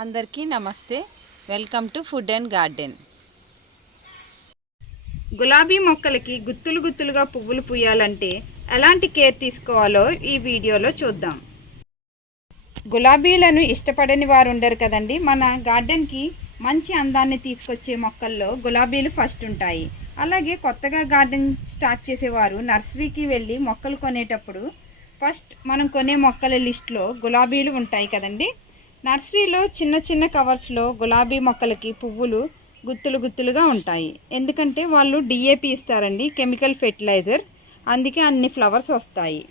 అందరికీ నమస్తే. Welcome to food and garden. గులాబీ మొక్కలకి గుత్తులు గుత్తులుగా పువ్వులు పూయాలంటే ఎలాంటి కేర్ తీసుకోవాలో ఈ వీడియోలో చూద్దాం. గులాబీలను ఇష్టపడని వారు ఉండరు కదండి. మన గార్డెన్కి మంచి అందాన్ని తీసుకొచ్చే మొక్కల్లో గులాబీలు ఫస్ట్ ఉంటాయి. అలాగే కొత్తగా గార్డెన్ స్టార్ట్ చేసేవారు నర్సరీకి వెళ్ళి మొక్కలు కొనేటప్పుడు ఫస్ట్ మనం కొనే మొక్కల లిస్ట్లో గులాబీలు ఉంటాయి కదండి. నర్సరీలో చిన్న చిన్న కవర్స్లో గులాబీ మొక్కలకి పువ్వులు గుత్తులు గుత్తులుగా ఉంటాయి. ఎందుకంటే వాళ్ళు డిఏపి ఇస్తారండి, కెమికల్ ఫెర్టిలైజర్. అందుకే అన్ని ఫ్లవర్స్ వస్తాయి.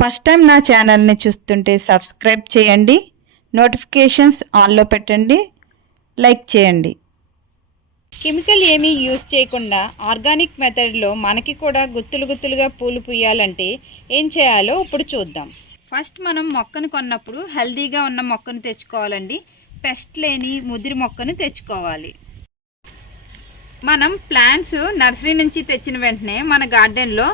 ఫస్ట్ టైం నా ఛానల్ని చూస్తుంటే సబ్స్క్రైబ్ చేయండి, నోటిఫికేషన్స్ ఆన్లో పెట్టండి, లైక్ చేయండి. కెమికల్ ఏమీ యూజ్ చేయకుండా ఆర్గానిక్ మెథడ్లో మనకి కూడా గుత్తులు గుత్తులుగా పూలు పూయాలంటే ఏం చేయాలో ఇప్పుడు చూద్దాం. ఫస్ట్ మనం మొక్కను కొన్నప్పుడు హెల్దీగా ఉన్న మొక్కను తెచ్చుకోవాలండి. పెస్ట్ లేని ముదిరి మొక్కను తెచ్చుకోవాలి. మనం ప్లాంట్స్ నర్సరీ నుంచి తెచ్చిన వెంటనే మన గార్డెన్లో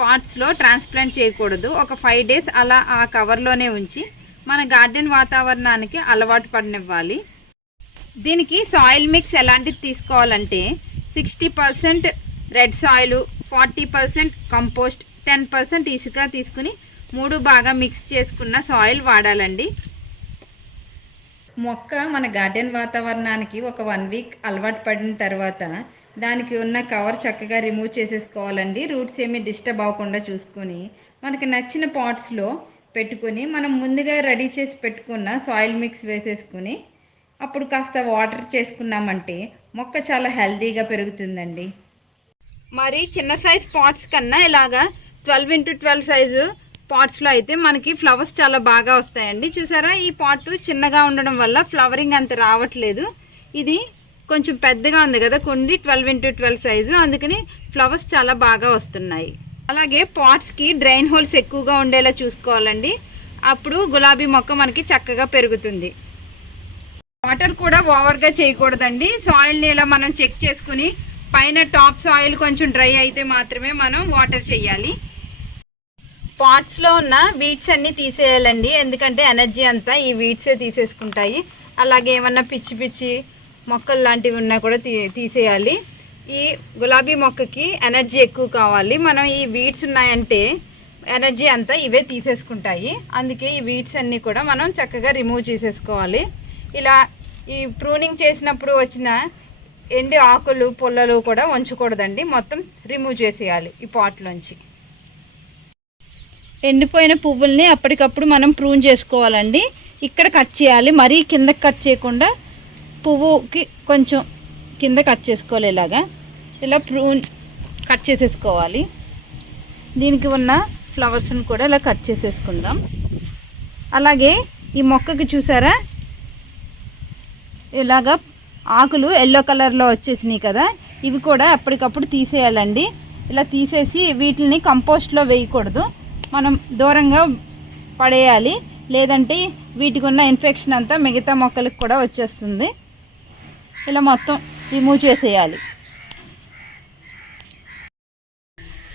పాట్స్లో ట్రాన్స్ప్లాంట్ చేయకూడదు. ఒక 5 days అలా ఆ కవర్లోనే ఉంచి మన గార్డెన్ వాతావరణానికి అలవాటు పడనివ్వాలి. దీనికి సాయిల్ మిక్స్ ఎలాంటిది తీసుకోవాలంటే 60% రెడ్ సాయిల్, 40% కంపోస్ట్, 10% ఇసుక తీసుకుని 3 బాగా మిక్స్ చేసుకున్న సాయిల్ వాడాలండి. మొక్క మన గార్డెన్ వాతావరణానికి ఒక 1 week అలవాటు పడిన తర్వాత దానికి ఉన్న కవర్ చక్కగా రిమూవ్ చేసేసుకోవాలండి. రూట్స్ ఏమీ డిస్టర్బ్ అవ్వకుండా చూసుకొని మనకి నచ్చిన పాట్స్లో పెట్టుకొని మనం ముందుగా రెడీ చేసి పెట్టుకున్న సాయిల్ మిక్స్ వేసేసుకుని అప్పుడు కాస్త వాటర్ చేసుకున్నామంటే మొక్క చాలా హెల్తీగా పెరుగుతుందండి. మరి చిన్న సైజ్ పాట్స్ కన్నా ఇలాగా 12x12 సైజు పాట్స్లో అయితే మనకి ఫ్లవర్స్ చాలా బాగా వస్తాయండి. చూసారా, ఈ పాట్ చిన్నగా ఉండడం వల్ల ఫ్లవరింగ్ అంత రావట్లేదు. ఇది కొంచెం పెద్దగా ఉంది కదా కుండి, 12x12 సైజు, అందుకని ఫ్లవర్స్ చాలా బాగా వస్తున్నాయి. అలాగే పాట్స్కి డ్రైన్ హోల్స్ ఎక్కువగా ఉండేలా చూసుకోవాలండి. అప్పుడు గులాబీ మొక్క మనకి చక్కగా పెరుగుతుంది. వాటర్ కూడా ఓవర్గా చేయకూడదండి. సాయిల్ని ఇలా మనం చెక్ చేసుకుని పైన టాప్ సాయిల్ కొంచెం డ్రై అయితే మాత్రమే మనం వాటర్ చేయాలి. పాట్స్లో ఉన్న వీడ్స్ అన్నీ తీసేయాలండి. ఎందుకంటే ఎనర్జీ అంతా ఈ వీడ్సే తీసేసుకుంటాయి. అలాగే ఏమన్నా పిచ్చి పిచ్చి మొక్కలు లాంటివి ఉన్నా కూడా తీసేయాలి. ఈ గులాబీ మొక్కకి ఎనర్జీ ఎక్కువ కావాలి. మనం ఈ వీడ్స్ ఉన్నాయంటే ఎనర్జీ అంతా ఇవే తీసేసుకుంటాయి. అందుకే ఈ వీడ్స్ అన్నీ కూడా మనం చక్కగా రిమూవ్ చేసేసుకోవాలి. ఇలా ఈ ప్రూనింగ్ చేసినప్పుడు వచ్చిన ఎండు ఆకులు పుల్లలు కూడా ఉంచకూడదండి, మొత్తం రిమూవ్ చేసేయాలి ఈ పాట్లోంచి. ఎండిపోయిన పువ్వుల్ని అప్పటికప్పుడు మనం ప్రూన్ చేసుకోవాలండి. ఇక్కడ కట్ చేయాలి, మరీ కిందకి కట్ చేయకుండా పువ్వుకి కొంచెం కింద కట్ చేసుకోవాలి. ఇలా ప్రూన్ కట్ చేసేసుకోవాలి. దీనికి ఉన్న ఫ్లవర్స్ని కూడా ఇలా కట్ చేసేసుకుందాం. అలాగే ఈ మొక్కకి చూసారా ఇలాగా ఆకులు ఎల్లో కలర్లో వచ్చేసినాయి కదా, ఇవి కూడా ఎప్పటికప్పుడు తీసేయాలండి. ఇలా తీసేసి వీటిని కంపోస్ట్లో వేయకూడదు, మనం దూరంగా పడేయాలి. లేదంటే వీటికి ఉన్న ఇన్ఫెక్షన్ అంతా మిగతా మొక్కలకు కూడా వచ్చేస్తుంది. ఇలా మొత్తం రిమూవ్ చేసేయాలి.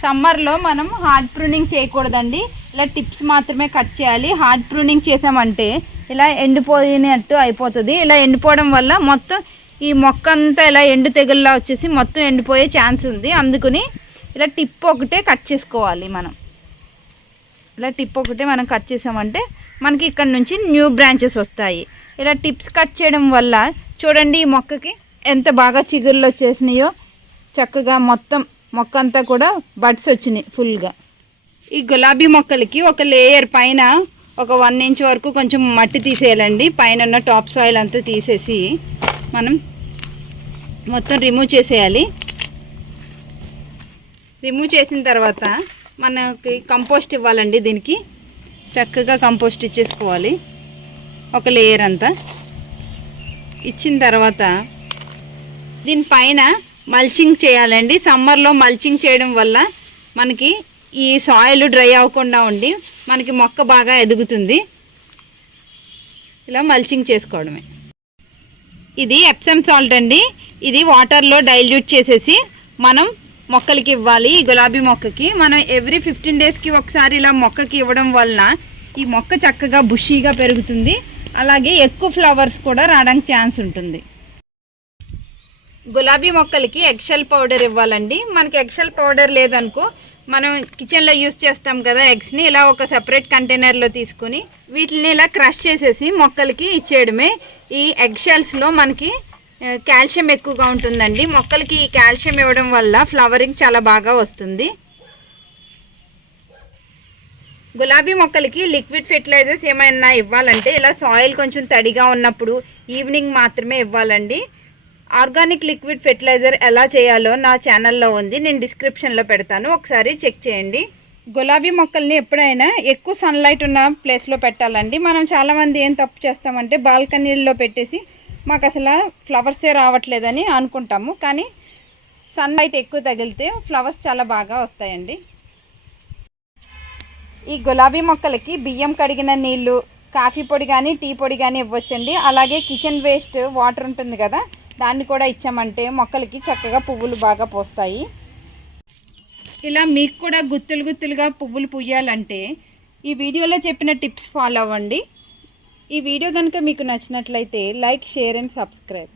సమ్మర్లో మనం హార్డ్ ప్రూనింగ్ చేయకూడదండి. ఇలా టిప్స్ మాత్రమే కట్ చేయాలి. హార్డ్ ప్రూనింగ్ చేసామంటే ఇలా ఎండిపోయినట్టు అయిపోతుంది. ఇలా ఎండిపోవడం వల్ల మొత్తం ఈ మొక్క అంతా ఇలా ఎండు తెగుల్లా వచ్చేసి మొత్తం ఎండిపోయే ఛాన్స్ ఉంది. అందుకని ఇలా టిప్ ఒకటే కట్ చేసుకోవాలి. ఇలా టిప్ ఒకటే మనం కట్ చేసామంటే మనకి ఇక్కడ నుంచి న్యూ బ్రాంచెస్ వస్తాయి. ఇలా టిప్స్ కట్ చేయడం వల్ల చూడండి ఈ మొక్కకి ఎంత బాగా చిగుర్లు వచ్చేసినాయో. చక్కగా మొత్తం మొక్క అంతా కూడా బడ్స్ వచ్చినాయి ఫుల్గా. ఈ గులాబీ మొక్కలకి ఒక లేయర్ పైన ఒక 1 inch వరకు కొంచెం మట్టి తీసేయాలండి. పైన ఉన్న టాప్ సాయిల్ అంతా తీసేసి మనం మొత్తం రిమూవ్ చేసేయాలి. రిమూవ్ చేసిన తర్వాత మనకి కంపోస్ట్ ఇవ్వాలండి. దీనికి చక్కగా కంపోస్ట్ ఇచ్చేసుకోవాలి. ఒక లేయర్ అంతా ఇచ్చిన తర్వాత దీనిపైన మల్చింగ్ చేయాలండి. సమ్మర్లో మల్చింగ్ చేయడం వల్ల మనకి ఈ సాయిల్ డ్రై అవ్వకుండా ఉండి మనకి మొక్క బాగా ఎదుగుతుంది. ఇలా మల్చింగ్ చేసుకోవడమే. ఇది ఎప్సమ్ సాల్ట్ అండి. ఇది వాటర్లో డైల్యూట్ చేసేసి మనం మొక్కలకి ఇవ్వాలి. ఈ గులాబీ మొక్కకి మనం ఎవ్రీ 15 daysకి ఒకసారి ఇలా మొక్కకి ఇవ్వడం వలన ఈ మొక్క చక్కగా బుషీగా పెరుగుతుంది. అలాగే ఎక్కువ ఫ్లవర్స్ కూడా రావడానికి ఛాన్స్ ఉంటుంది. గులాబీ మొక్కలకి ఎగ్షెల్ పౌడర్ ఇవ్వాలండి. మనకి ఎగ్షెల్ పౌడర్ లేదనుకో మనం కిచెన్లో యూస్ చేస్తాం కదా ఎగ్స్ని, ఇలా ఒక సెపరేట్ కంటైనర్లో తీసుకుని వీటిని ఇలా క్రష్ చేసేసి మొక్కలకి ఇచ్చేయడమే. ఈ ఎగ్షెల్స్లో మనకి కాల్షియం ఎక్కువగా ఉంటుందండి. మొక్కలకి ఈ కాల్షియం ఇవ్వడం వల్ల ఫ్లవరింగ్ చాలా బాగా వస్తుంది. గులాబీ మొక్కలకి లిక్విడ్ ఫెర్టిలైజర్స్ ఏమైనా ఇవ్వాలంటే ఇలా సాయిల్ కొంచెం తడిగా ఉన్నప్పుడు ఈవినింగ్ మాత్రమే ఇవ్వాలండి. ఆర్గానిక్ లిక్విడ్ ఫెర్టిలైజర్ ఎలా చేయాలో నా ఛానల్లో ఉంది, నేను డిస్క్రిప్షన్లో పెడతాను, ఒకసారి చెక్ చేయండి. గులాబీ మొక్కల్ని ఎప్పుడైనా ఎక్కువ సన్లైట్ ఉన్న ప్లేస్లో పెట్టాలండి. మనం చాలామంది ఏం తప్పు చేస్తామంటే బాల్కనీల్లో పెట్టేసి మాకు అసలు ఫ్లవర్సే రావట్లేదని అనుకుంటాము, కానీ సన్లైట్ ఎక్కువ తగిలితే ఫ్లవర్స్ చాలా బాగా వస్తాయండి. ఈ గులాబీ మొక్కలకి బియ్యం కడిగిన నీళ్ళు, కాఫీ పొడి కానీ టీ పొడి కానీ ఇవ్వచ్చండి. అలాగే కిచెన్ వేస్ట్ వాటర్ ఉంటుంది కదా, దాన్ని కూడా ఇచ్చామంటే మొక్కలకి చక్కగా పువ్వులు బాగా పూస్తాయి. ఇలా మీకు కూడా గుత్తులు గుత్తులుగా పువ్వులు పూయాలంటే ఈ వీడియోలో చెప్పిన టిప్స్ ఫాలో అవ్వండి. ఈ వీడియో కనుక మీకు నచ్చినట్లయితే లైక్, షేర్ అండ్ సబ్స్క్రైబ్.